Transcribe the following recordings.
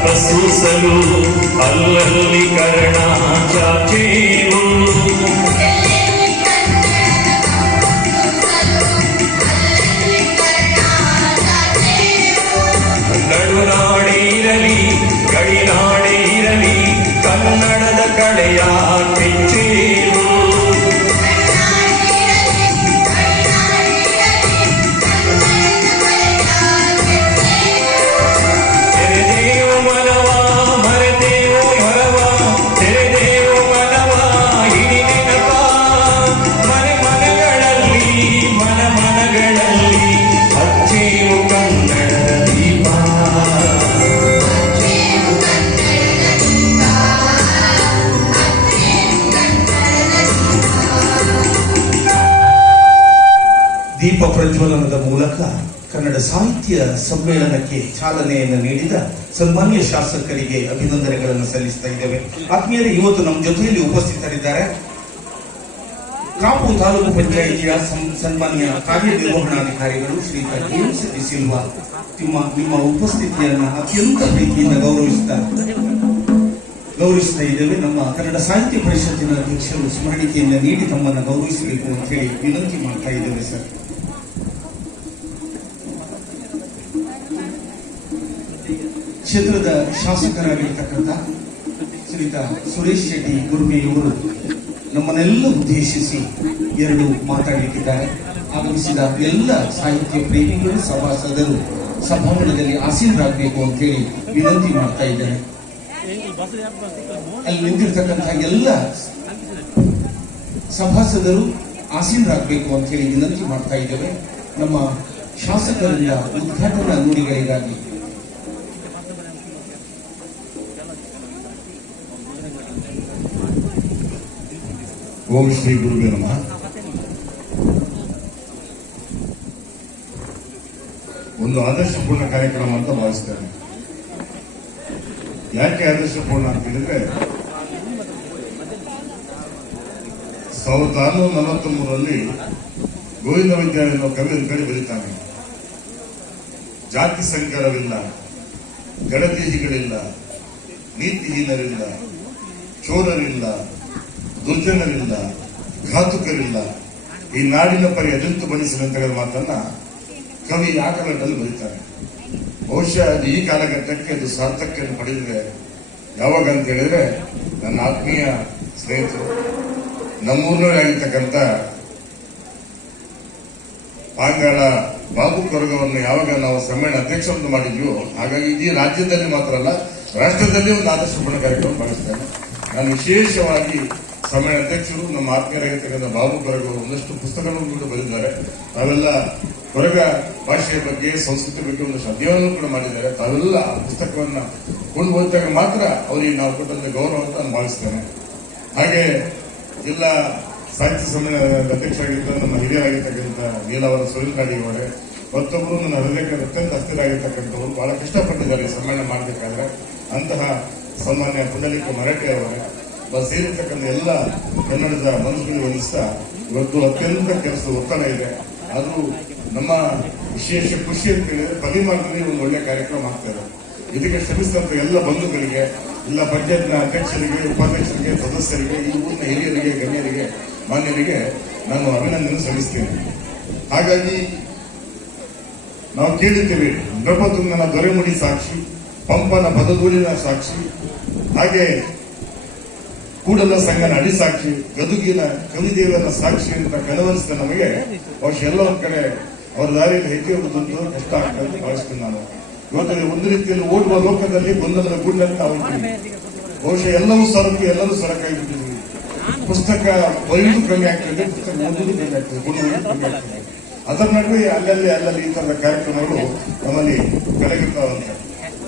ಕನ್ನಡದ ಕಂಪ ಸೂಸಲು ಅಲ್ಲಲ್ಲಿ ಕರ್ಣ ಕನ್ನಡ ಸಾಹಿತ್ಯ ಸಮ್ಮೇಳನಕ್ಕೆ ಚಾಲನೆಯನ್ನು ನೀಡಿದ ಸನ್ಮಾನ್ಯ ಶಾಸಕರಿಗೆ ಅಭಿನಂದನೆಗಳನ್ನು ಸಲ್ಲಿಸ್ತಾ ಇದ್ದೇವೆ. ಆತ್ಮೀಯರೇ, ಇವತ್ತು ನಮ್ಮ ಜೊತೆಯಲ್ಲಿ ಉಪಸ್ಥಿತರಿದ್ದಾರೆ. ಕಾಪು ತಾಲೂಕು ಪಂಚಾಯಿತಿಯ ಸನ್ಮಾನ್ಯ ಕಾರ್ಯನಿರ್ವಹಣಾಧಿಕಾರಿಗಳು ಶ್ರೀಯುತ ಡಿ ಸಿಲ್ವಾ ನಿಮ್ಮ ನಿಮ್ಮ ಉಪಸ್ಥಿತಿಯನ್ನ ಅತ್ಯಂತ ಪ್ರೀತಿಯಿಂದ ಗೌರವಿಸ್ತಾ ಗೌರವಿಸ್ತಾ ಇದ್ದೇವೆ. ನಮ್ಮ ಕನ್ನಡ ಸಾಹಿತ್ಯ ಪರಿಷತ್ತಿನ ಅಧ್ಯಕ್ಷರು ಸ್ಮರಣಿಕೆಯನ್ನು ನೀಡಿ ತಮ್ಮನ್ನು ಗೌರವಿಸಬೇಕು ಅಂತ ಹೇಳಿ ವಿನಂತಿ ಮಾಡ್ತಾ ಇದ್ದೇವೆ ಸರ್. ಕ್ಷೇತ್ರದ ಶಾಸಕರಾಗಿರ್ತಕ್ಕಂಥ ಶ್ರೀತ ಸುರೇಶ್ ಶೆಟ್ಟಿ ಗುರುಮೆಯವರು ನಮ್ಮನ್ನೆಲ್ಲ ಉದ್ದೇಶಿಸಿ ಎರಡು ಮಾತಾಡಲಿಕ್ಕಿದ್ದಾರೆ. ಆಗಮಿಸಿದ ಎಲ್ಲ ಸಾಹಿತ್ಯ ಪ್ರೇಮಿಗಳು ಸಭಾಸದರು ಸಭಾಂಗಣದಲ್ಲಿ ಆಸೀನರಾಗಬೇಕು ಅಂತ ಹೇಳಿ ವಿನಂತಿ ಮಾಡ್ತಾ ಇದ್ದಾರೆ ಅಲ್ಲಿ ನಿಂತಿರ್ತಕ್ಕಂಥ ಎಲ್ಲ ಸಭಾಸದರು ಆಸೀನರಾಗಬೇಕು ಅಂತ ಹೇಳಿ ವಿನಂತಿ ಮಾಡ್ತಾ ಇದ್ದೇವೆ. ನಮ್ಮ ಶಾಸಕರಿಂದ ಉದ್ಘಾಟನಾ ನುಡಿಗಳಿಗಾಗಿ ಓಂ ಶ್ರೀ ಗುರುವೇ ನಮಃ. ಒಂದು ಆದರ್ಶಪೂರ್ಣ ಕಾರ್ಯಕ್ರಮ ಅಂತ ಭಾವಿಸ್ತೇನೆ. ಯಾಕೆ ಆದರ್ಶಪೂರ್ಣ ಅಂತ ಹೇಳಿದ್ರೆ, ಸಾವಿರದ ಆರುನೂರ ಮೂರರಲ್ಲಿ ಗೋವಿಂದ ವಿದ್ಯಾಲಯ ಕವಿ ಒಂದು ಕಡೆ ಬರೀತಾನೆ. ಜಾತಿ ಸಂಕರವಿಲ್ಲ, ಗಡದೇಹಿಗಳಿಲ್ಲ, ನೀತಿಹೀನರಿಲ್ಲ, ಚೋರರಿಲ್ಲ ದುರ್ಜನರಿಲ್ಲ ಘಾತುಕರಿಲ್ಲ ಈ ನಾಡಿನ ಪರಿ ಅಜಂತು ಬಣಿಸಿದಂತ ಮಾತನ್ನ ಕವಿ ಆ ಬರೀತಾರೆ. ಬಹುಶಃ ಅದು ಈ ಕಾಲಘಟ್ಟಕ್ಕೆ ಅದು ಸಾರ್ಥಕ್ಯನ್ನು ಪಡೆದಿದೆ. ಯಾವಾಗ ಅಂತ ಹೇಳಿದ್ರೆ ನನ್ನ ಆತ್ಮೀಯ ಸ್ನೇಹಿತರು ನಮ್ಮೂರಿನವರಾಗಿರ್ತಕ್ಕಂಥ ಪಾಂಗಾಳ ಬಾಬು ಕೊರಗವನ್ನು ಯಾವಾಗ ನಾವು ಸಮ್ಮೇಳನ ಅಧ್ಯಕ್ಷವನ್ನು ಮಾಡಿದ್ವಿ, ಹಾಗಾಗಿ ಇಡೀ ರಾಜ್ಯದಲ್ಲಿ ಮಾತ್ರ ಅಲ್ಲ, ರಾಷ್ಟ್ರದಲ್ಲಿ ಒಂದು ಆದರ್ಶ ಕಾರ್ಯಕ್ರಮ ಮಾಡಿಸ್ತೇನೆ. ನಾನು ವಿಶೇಷವಾಗಿ ಸಮ್ಮೇಳನ ಅಧ್ಯಕ್ಷರು, ನಮ್ಮ ಆತ್ಮೀಯರಾಗಿರ್ತಕ್ಕಂಥ ಬಾಬು ಕೊರಗ ಒಂದಷ್ಟು ಪುಸ್ತಕಗಳನ್ನು ಕೂಡ ಬರೆದಿದ್ದಾರೆ. ತಾವೆಲ್ಲ ಹೊರಗ ಭಾಷೆಯ ಬಗ್ಗೆ, ಸಂಸ್ಕೃತಿ ಬಗ್ಗೆ ಒಂದಷ್ಟು ಅಧ್ಯಯನವನ್ನು ಕೂಡ ಮಾಡಿದ್ದಾರೆ. ತಾವೆಲ್ಲ ಆ ಪುಸ್ತಕವನ್ನ ಕೊಂಡು ಹೋದಾಗ ಮಾತ್ರ ಅವರಿಗೆ ನಾವು ಕೊಟ್ಟಂತ ಗೌರವ ಅಂತ ನಾನು ಭಾವಿಸ್ತೇನೆ. ಹಾಗೆ ಜಿಲ್ಲಾ ಸಾಹಿತ್ಯ ಸಮ್ಮೇಳನದ ಅಧ್ಯಕ್ಷರಾಗಿದ್ದ ನಮ್ಮ ಹಿರಿಯರಾಗಿರ್ತಕ್ಕಂಥ ನೀಲಾವರ ಕಾಡಿ ಅವರೇ, ಮತ್ತೊಬ್ಬರು ನನ್ನ ಹೃದಯಕ್ಕೆ ಅತ್ಯಂತ ಹತ್ತಿರಾಗಿರ್ತಕ್ಕಂಥವ್ರು ಬಹಳ ಕಷ್ಟಪಟ್ಟಿದ್ದಾರೆ ಸಮ್ಮೇಳನ ಮಾಡಬೇಕಾದ್ರೆ. ಅಂತಹ ಸನ್ಮಾನ್ಯ ಪುಂಡಲಿಕ ಮರಾಠಿ ಅವರೇ ಬ- ಸೇರಿರ್ತಕ್ಕಂಥ ಎಲ್ಲ ಕನ್ನಡದ ಮನಸ್ಸುಗಳಿಗೆ ವಂದಿಸ್ತಾ ಇವತ್ತು ಅತ್ಯಂತ ಕೆಲಸದ ಒತ್ತಡ ಇದೆ. ಆದರೂ ನಮ್ಮ ವಿಶೇಷ ಖುಷಿ ಅಂತ ಹೇಳಿದ್ರೆ ಪದಿಮಾರ್ಗದಲ್ಲಿ ಒಂದು ಒಳ್ಳೆ ಕಾರ್ಯಕ್ರಮ ಆಗ್ತಾ ಇದೆ. ಇದಕ್ಕೆ ಶ್ರಮಿಸಿದಂಥ ಎಲ್ಲ ಬಂಧುಗಳಿಗೆ, ಎಲ್ಲ ಪಂಚಾಯತ್ನ ಅಧ್ಯಕ್ಷರಿಗೆ, ಉಪಾಧ್ಯಕ್ಷರಿಗೆ, ಸದಸ್ಯರಿಗೆ, ಈ ಊರಿನ ಹಿರಿಯರಿಗೆ, ಗಣ್ಯರಿಗೆ, ಮಾನ್ಯರಿಗೆ ನಾನು ಅಭಿನಂದನೆ ಸಲ್ಲಿಸ್ತೇನೆ. ಹಾಗಾಗಿ ನಾವು ಕೇಳಿದ್ದೇವೆ ನೃಪತುಂಗನ ದೊರೆಮುಡಿ ಸಾಕ್ಷಿ, ಪಂಪನ ಬದದೂರಿನ ಸಾಕ್ಷಿ, ಹಾಗೆ ಕೂಡಲ ಸಂಘನ ಅಡಿ ಸಾಕ್ಷಿ, ಗದುಗಿನ ಕವಿದೇವನ ಸಾಕ್ಷಿ ಅಂತ ಕನವರಿಸಿದ ನಮಗೆ ಬಹುಶಃ ಎಲ್ಲ ಒಂದ್ ಕಡೆ ಅವರ ದಾರಿಯಲ್ಲಿ ಹೆಜ್ಜೆ ಇರುವುದಂತೂ ಕಷ್ಟ ಆಗ್ತದೆ ಭಾವಿಸ್ತೀನಿ ನಾನು. ಇವತ್ತು ಒಂದು ರೀತಿಯಲ್ಲಿ ಓಡುವ ಲೋಕದಲ್ಲಿ ಗೊಂದಲದ ಗುಂಡಂತ ನಾವು ಬಹುಶಃ ಎಲ್ಲವೂ ಸರಕು, ಎಲ್ಲರೂ ಸರಕಾಗಿ ಪುಸ್ತಕ ಬರೆಯುವುದು ಕಮ್ಮಿ ಆಗ್ತದೆ, ಪುಸ್ತಕ ಓದುವುದು ಕಮ್ಮಿ ಆಗ್ತದೆ ಗುಣಗಳು ಕಮ್ಮಿ ಆಗ್ತದೆ. ಅದರ ನಡುವೆ ಅಲ್ಲಲ್ಲಿ ಅಲ್ಲಲ್ಲಿ ಈ ತರದ ಕಾರ್ಯಕ್ರಮಗಳು ನಮ್ಮಲ್ಲಿ ಬೆಳಗಿರ್ತಾವಂತೆ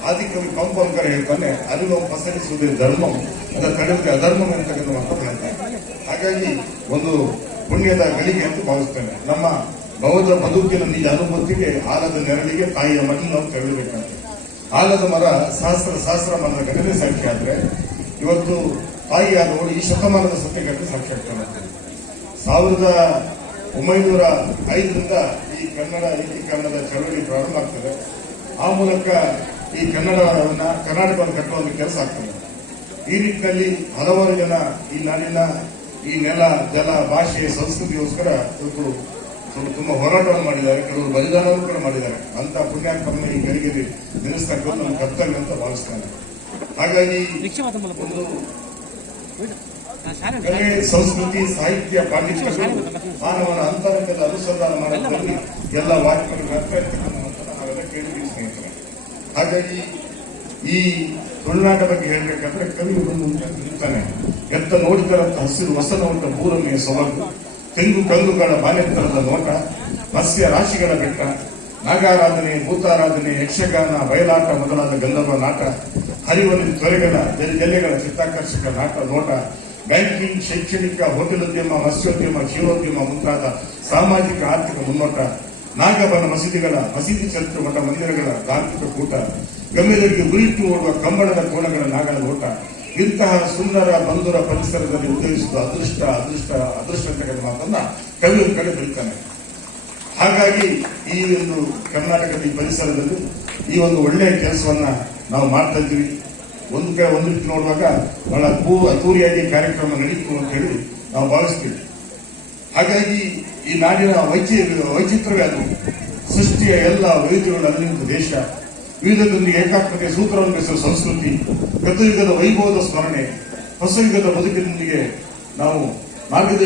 ಆದಿಕವಿ ಪಂಪಂಕರ ಹೇಳ್ತಾನೆ, ಅರಿವು ಪಸರಿಸುವುದೇ ಧರ್ಮ. ಅದರ ಕಡಿಮೆ ಅಧರ್ಮ ಅಂತಕ್ಕಂಥ ಹೇಳ್ತಾನೆ. ಹಾಗಾಗಿ ಒಂದು ಪುಣ್ಯದ ಗಳಿಗೆ ಅಂತ ಭಾವಿಸ್ತೇನೆ. ನಮ್ಮ ಬೌದ್ಧ ಬದುಕಿನ ನಿಜ ಅನುಭೂತಿಗೆ ಆಲದ ನೆರಳಿಗೆ ತಾಯಿಯ ಮಣ್ಣು ನಾವು ತೆರಳಬೇಕಂತೆ ಆಲದ ಮರ ಸಹಸ್ರ ಸಹಸ್ರ ಮರದ ಘಟನೆ ಸಾಕ್ಷಿ ಆದರೆ, ಇವತ್ತು ತಾಯಿಯಾದವರು ಈ ಶತಮಾನದ ಸತ್ಯಘಟನೆ ಸಾಕ್ಷಿ ಆಗ್ತಾನೆ ಸಾವಿರದ ಒಂಬೈನೂರ ಐದರಿಂದ ಈ ಕನ್ನಡ ಏಕೀಕರಣದ ಚಳವಳಿ ಪ್ರಾರಂಭ ಆಗ್ತದೆ. ಆ ಮೂಲಕ ಈ ಕನ್ನಡವನ್ನ ಕರ್ನಾಟಕವನ್ನು ಕಟ್ಟುವ ಒಂದು ಕೆಲಸ ಆಗ್ತದೆ. ಈ ನಿಟ್ಟಿನಲ್ಲಿ ಹಲವಾರು ಜನ ಈ ನಾಡಿನ ಈ ನೆಲ ಜಲ ಭಾಷೆ ಸಂಸ್ಕೃತಿಗೋಸ್ಕರ ಇವರು ತುಂಬಾ ಹೋರಾಟವನ್ನು ಮಾಡಿದ್ದಾರೆ. ಕೆಲವರು ಬಲಿದಾನವನ್ನು ಕೂಡ ಮಾಡಿದ್ದಾರೆ. ಅಂತ ಪುಣ್ಯಾತ್ಮರನ್ನ ಈ ಗಳಿಗೆಯಲ್ಲಿ ನೆನೆಸ್ತಕ್ಕಂಥ ನಮ್ಮ ಕರ್ತವ್ಯ ಅಂತ ಭಾವಿಸ್ತಾನೆ. ಹಾಗಾಗಿ ಒಂದು ಕಲೆ ಸಂಸ್ಕೃತಿ ಸಾಹಿತ್ಯ ಪಾಂಡಿತ್ಯ ಮಾನವನ ಅಂತರಂಗದ ಅನುಸಂಧಾನ ಮಾಡುವುದರಲ್ಲಿ ಎಲ್ಲ ವಾಕ್ಯಗಳು ವ್ಯರ್ಥ ಇರ್ತಕ್ಕಂಥ ಮಾತನ್ನ ನಾವೆಲ್ಲ ಕೇಳಿದ್ದೀವಿ ಸ್ನೇಹಿತರೆ ಹಾಗಾಗಿ ಈ ತುಳುನಾಟ ಬಗ್ಗೆ ಹೇಳಬೇಕಂದ್ರೆ ಕವಿ ಒಂದು ಇರ್ತಾನೆ ಎತ್ತ ನೋಡಿದರಂತ ಹಸಿರು ವಸನವಂತ ಭೂರಮೆಯ ಸೊಬಗು ತೆಂಗು ಕಲ್ಲುಗಳ ಬಾಲ್ಯಂತರದ ನೋಟ ಮತ್ಸ್ಯ ರಾಶಿಗಳ ಬೆಟ್ಟ. ನಾಗಾರಾಧನೆ, ಭೂತಾರಾಧನೆ, ಯಕ್ಷಗಾನ, ಬಯಲಾಟ ಮೊದಲಾದ ಗಂಧರ್ವ ನಾಟ. ಹರಿವನ ತ್ವರೆಗಳ ಜಲ್ ಜಲ್ಲೆಗಳ ಚಿತ್ತಾಕರ್ಷಕ ನಾಟ ನೋಟ ಬ್ಯಾಂಕಿಂಗ್, ಶೈಕ್ಷಣಿಕ ಹೋಟೆಲ್ ಉದ್ಯಮ ಮತ್ಸ್ಯೋದ್ಯಮ, ಜೀವೋದ್ಯಮ ಮುಂತಾದ ಸಾಮಾಜಿಕ, ಆರ್ಥಿಕ ಮುನ್ನೋಟ. ನಾಗಬನ ಮಸೀದಿಗಳ, ಮಸೀದಿ ಚರಿತ್ರ ಮಠ ಮಂದಿರಗಳ ಧಾರ್ಮಿಕ ಕೂಟ ಗಮ್ಯದಲ್ಲಿ ಗುರಿಟ್ಟು ಓಡುವ ಕಂಬಳದ ಕೋಣಗಳ ನಾಗರ ಓಟ, ಇಂತಹ ಸುಂದರ ಬಂಧುರ ಪರಿಸರದಲ್ಲಿ ಉದಯಿಸುವ ಅದೃಷ್ಟ ಅದೃಷ್ಟ ಅದೃಷ್ಟ ಅಂತಕ್ಕಂಥ ಮಾತನ್ನ ಕವಿಯ ಕಡೆ ಬರೀತಾನೆ ಹಾಗಾಗಿ ಈ ಒಂದು ಕರ್ನಾಟಕದ ಈ ಪರಿಸರದಲ್ಲಿ ಈ ಒಂದು ಒಳ್ಳೆಯ ಕೆಲಸವನ್ನ ನಾವು ಮಾಡ್ತಾ ಇದ್ದೀವಿ. ಒಂದು ಕಡೆ ಒಂದು ರೀತಿ ನೋಡುವಾಗ ಬಹಳ ಅದ್ದೂರಿಯಾಗಿ ಕಾರ್ಯಕ್ರಮ ನಡೀತು ಅಂತ ಹೇಳಿ ನಾವು ಭಾವಿಸ್ತೀವಿ. ಹಾಗಾಗಿ ಈ ನಾಡಿನ ವೈಚಿ ವೈಚಿತ್ರವೇ ಅದು ಸೃಷ್ಟಿಯ ಎಲ್ಲ ವೈದ್ಯಗಳು ಅಲ್ಲಿಂದ ದೇಶ. ವಿವಿಧದೊಂದಿಗೆ ಏಕಾತ್ಮತೆ, ಸೂತ್ರವನ್ನು ಬೆಳೆಸುವ ಸಂಸ್ಕೃತಿ ಗತಯುಗದ ವೈಭವದ ಸ್ಮರಣೆ ಹೊಸ ಯುಗದ ಬದುಕಿನೊಂದಿಗೆ ನಾವು ಮಾರ್ಗದ,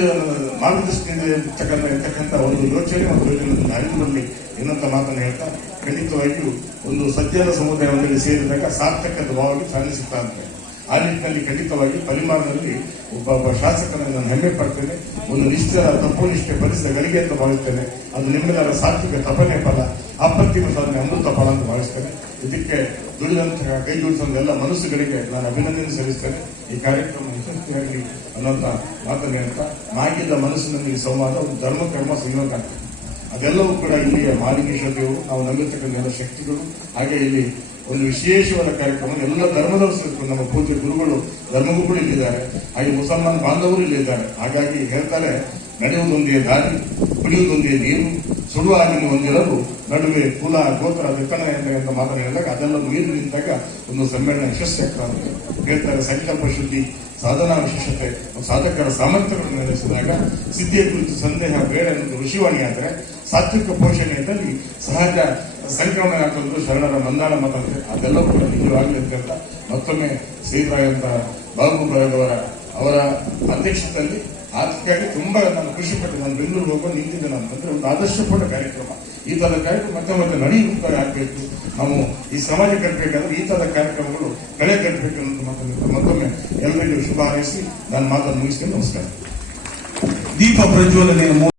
ಮಾರ್ಗದರ್ಶನದಿಂದ ಇರ್ತಕ್ಕಂಥ ಒಂದು ಯೋಚನೆ ಮತ್ತು ಅರಿವು ಬರಲಿ ಎನ್ನುವಂತ ಮಾತನ್ನು ಹೇಳ್ತಾ, ಖಂಡಿತವಾಗಿಯೂ ಒಂದು ಸತ್ಯದ ಸಮುದಾಯದಲ್ಲಿ ಸೇರಿದಾಗ ಸಾರ್ಥಕದ ಭಾವವಾಗಿ ಸಾಧಿಸುತ್ತಾ ಅಂತ. ಆ ನಿಟ್ಟಿನಲ್ಲಿ ಖಂಡಿತವಾಗಿ ಪರಿಮಾಣದಲ್ಲಿ ಒಬ್ಬ ಒಬ್ಬ ಶಾಸಕನ ನಾನು ಹೆಮ್ಮೆ ಪಡ್ತೇನೆ. ಒಂದು ನಿಷ್ಠರ ತಪ್ಪು ನಿಷ್ಠೆ ಭರಿಸಿದ ಗಳಿಗೆ ಅಂತ ಭಾವಿಸ್ತೇನೆ. ಅದು ನಿಮ್ಮೆಲ್ಲರ ಸಾತ್ವಿಕ ತಪನೆ ಫಲ. ಅಪ್ರತಿಮ ಸಾಧನೆ ಅಮೃತ ಫಲ ಅಂತ ಭಾವಿಸ್ತೇನೆ. ಇದಕ್ಕೆ ದುಡಿದಂತಹ ಕೈ ಜೋಡಿಸಿದ ಎಲ್ಲ ಮನಸ್ಸುಗಳಿಗೆ ನಾನು ಅಭಿನಂದನೆ ಸಲ್ಲಿಸ್ತೇನೆ. ಈ ಕಾರ್ಯಕ್ರಮ ಯಶಸ್ವಿಯಾಗಲಿ ಅನ್ನೋಂಥ ಮಾತನ್ನು ಅಂತ. ನಾಗಿದ್ದ ಮನಸ್ಸಿನಲ್ಲಿ ಸಂವಾದ ಒಂದು ಧರ್ಮ, ಕರ್ಮ, ಸಂಯೋಗ ಅದೆಲ್ಲವೂ ಕೂಡ ಇಲ್ಲಿಯ ಮಾಲಿಂಗೇಶ್ವರದೇವರು ನಾವು ನಂಬಿರ್ತಕ್ಕಂಥ ಎಲ್ಲ ಶಕ್ತಿಗಳು. ಹಾಗೆ ಇಲ್ಲಿ ಒಂದು ವಿಶೇಷವಾದ ಕಾರ್ಯಕ್ರಮ. ಎಲ್ಲ ಧರ್ಮದವರು ಸೇರಿಕೊಂಡು ನಮ್ಮ ಪೂಜ್ಯ ಗುರುಗಳು ಧರ್ಮಗುರುಗಳು ಇಲ್ಲಿದ್ದಾರೆ. ಹಾಗೆ ಮುಸಲ್ಮಾನ್ ಬಾಂಧವರು ಇಲ್ಲಿದ್ದಾರೆ. ಹಾಗಾಗಿ ಹೇಳ್ತಾರೆ, ನಡೆಯುವುದೊಂದೇ ದಾರಿ, ಕುಡಿಯುವುದೊಂದೇ ನೀರು, ಸುಡುವ ಆಗಿನ ಒಂದಿರಲು ನಡುವೆ ಕುಲ, ಗೋತ್ರ ವಿತ್ತನ ಅಂತ ಮಾತನ್ನು ಹೇಳಿದಾಗ ಅದೆಲ್ಲ ನೀರು ನಿಂತಾಗ ಒಂದು ಸಮ್ಮೇಳನ ಯಶಸ್ವಿ ಅಂತ ಹೇಳ್ತಾರೆ, ಸಂಕಲ್ಪ ಶುದ್ಧಿ, ಸಾಧನಾ ವಿಶೇಷತೆ, ಸಾಧಕರ ಸಾಮರ್ಥ್ಯಗಳನ್ನು ನೆಲೆಸಿದಾಗ ಸಿದ್ಧಿಯ ಕುರಿತು ಸಂದೇಹ, ಬೇಡ ಎನ್ನುವುದು ಋಷಿವಾಣಿಯಾದರೆ ಸಾತ್ವಿಕ ಪೋಷಣೆಯಲ್ಲಿ ಸಹಜ ಸಂಕ್ರಮಣ ಆಗ್ತದೆ ಶರಣರ ಮಂದಾಳ ಮಾತಾಡಿದ್ರೆ ಅದೆಲ್ಲ ಕೂಡ ನಿಜವಾಗಲಿ ಅಂತ ಮತ್ತೊಮ್ಮೆ ಸೀತಾಯಂತ ಬಾಬು ಬರದವರ ಅವರ ಅಧ್ಯಕ್ಷತೆಯಲ್ಲಿ ಅದಕ್ಕಾಗಿ ತುಂಬಾ ನಾನು ಖುಷಿ ಪಟ್ಟು ನಾನು ಬೆಂಗಳೂರು ಹೋಗೋ ನಿಂತಿದ್ದೆ ನಾನು. ಅಂದ್ರೆ ಒಂದು ಆದರ್ಶಪೂರ್ಣ ಕಾರ್ಯಕ್ರಮ. ಈ ತರದ ಕಾರ್ಯಕ್ರಮ ಮತ್ತೆ ಮತ್ತೆ ನಡೆಯುತ್ತಾರೆ ಆಗ್ಬೇಕು. ನಾವು ಈ ಸಮಾಜ ಕಟ್ಟಬೇಕಾದ್ರೆ ಈ ತರದ ಕಾರ್ಯಕ್ರಮಗಳು ಕಳೆ ಕಟ್ಟಬೇಕು ಅನ್ನೋದು ಮಾತಾಡ್ತಾರೆ ಮತ್ತೊಮ್ಮೆ ಎಲ್ಲರಿಗೂ ಶುಭ ಹಾರೈಸಿ ನಾನು ಮಾತನ್ನು ಮುಗಿಸ್ತೇನೆ. ನಮಸ್ಕಾರ. ದೀಪ ಪ್ರಜ್ವಲನೆಯ